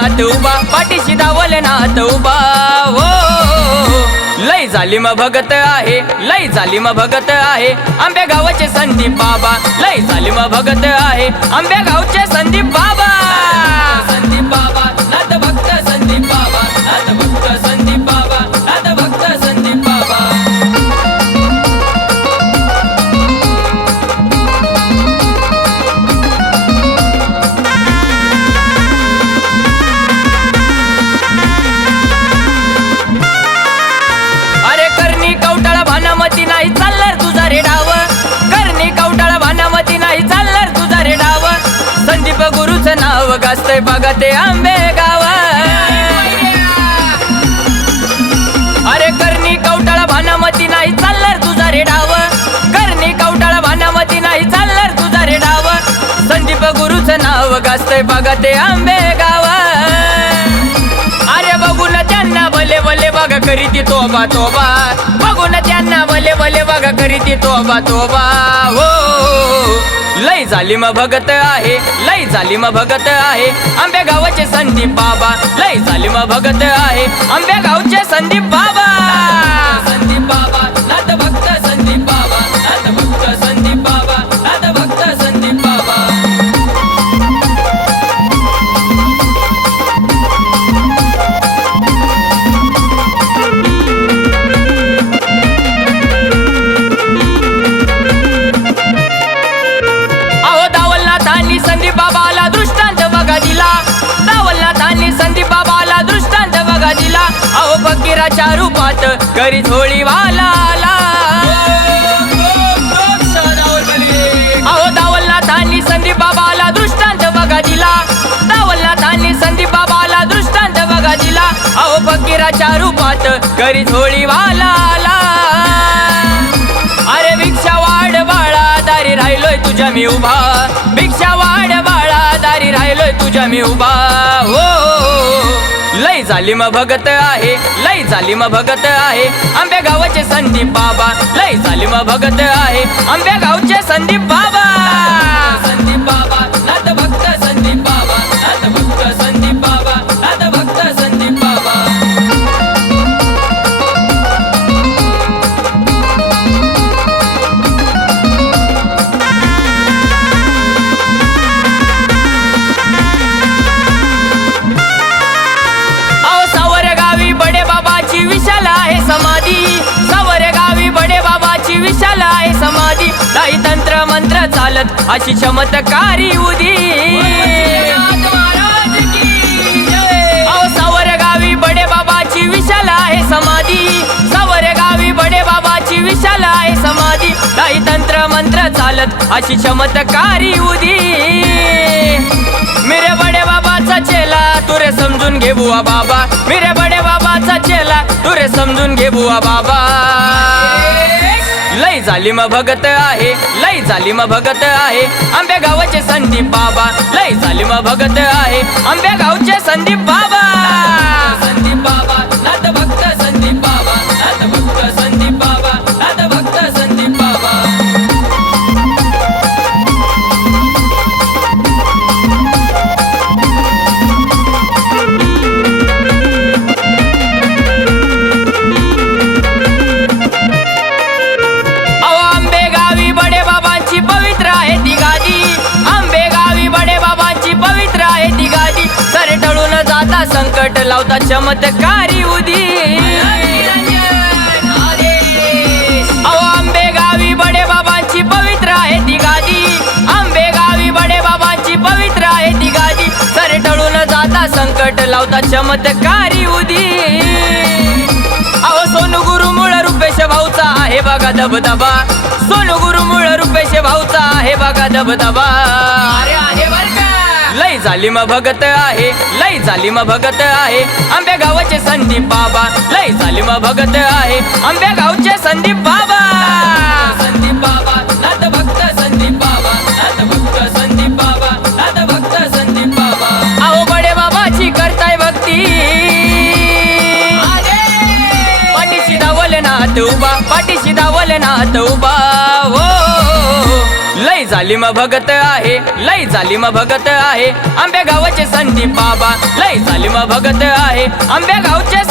नात उभा पाठीशी दावल नात उभा. हो लय जालिम भगत आहे लय जालिम भगत आहे. आंब्या गावाचे संदीप बाबा लय जालिम भगत आहे. आंब्या गावचे संदीप नाव गाजतय बघा ते आंबे गाव अरे करणी कवटाळा भानामती नाही चालणार तुझा रे डाव. करणी कवटाळा भानामती नाही चालणार तुझा रे डाव. संदीप गुरुचं नाव गाजतय बघा ते आंबे गाव अरे बघून त्यांना भले भले बघा करीती तोबा तोबा. बघून त्यांना भले भले बघा करीती तोबा तोबा. हो. हो, हो, हो. लय जालिम भगत आहे लय जालिम भगत आहे. आंब्या गावाचे संदीप बाबा लय जालिम भगत आहे. आंब्या गावचे संदीप बाबा. फकीराच्या रूपात करी झोळी वाला आला. अहो दावलनाथांनी संदीप बाबाला दृष्टांत बघा दिला. दावलनाथांनी संदीप बाबाला दृष्टांत बघा दिला. अहो फकीराच्या रूपात करी झोळी वाला आला. अरे भिक्षा वाढ बाळा दारी राहिलोय तुझ्या मी उभा. भिक्षा वाढ बाळा दारी राहिलोय तुझ्या मी उभा. हो. हो. लय जालिम भगत आहे लय जालिम भगत आहे. आंब्या गावाचे संदीप बाबा लय जालिम भगत आहे. आंब्या गावचे संदीप बाबा. संदीप बाबा पुढं चालत अशी चमत्कारी उदी. सावर गावी बडे बाबाची विशाल आहे समाधी. सावर गावी बडे बाबाची विशाल आहे समाधी. काही तंत्र मंत्र चालत अशी चमत्कारी उदी. मेरे बडे बाबाचा चेला तुरे समजून घे बुवा बाबा. मेरे बडे बाबाचा चेला तुरे समजून घे बुवा बाबा. लय म भगत आहे लय म भगत आहे. आंबे गावाचे संदीप बाबा लय म भगत आहे. आंबे गावचे संदीप बाबा. लावता चमत्कारी उदी. अहो आंबे गावी बडे बाबांची पवित्र आहे ती गादी. आंबे गावी बडे बाबांची पवित्र आहे ती गादी. सर टळून जाता संकट लावता चमत्कारी उदी. अहो सोनू गुरु मुळ रुपेश भाऊचा आहे बघा दबदबा सोनू गुरु मुळ रुपेश भाऊचा आहे बघा दबदबा अरे लय झाली का भगत आहे लय जालिम भगत आहे. आंब्या गावाचे संदीप बाबा लय जालिम भगत आहे. आंब्या गावचे संदीप बाबा. संदीप बाबा नाथ भक्त संदीप बाबा नाथ भक्त संदीप बाबा नाथ भक्त संदीप बाबा. बडे बाबाची करताय भक्ती. पाठीशी धावले नाथ उभा पाठीशी नाथ उभा. जालिम भगत आहे लय जालिम भगत आहे. आंब्या गावचे संदीप बाबा लय जालिम भगत आहे. आंब्या गावचे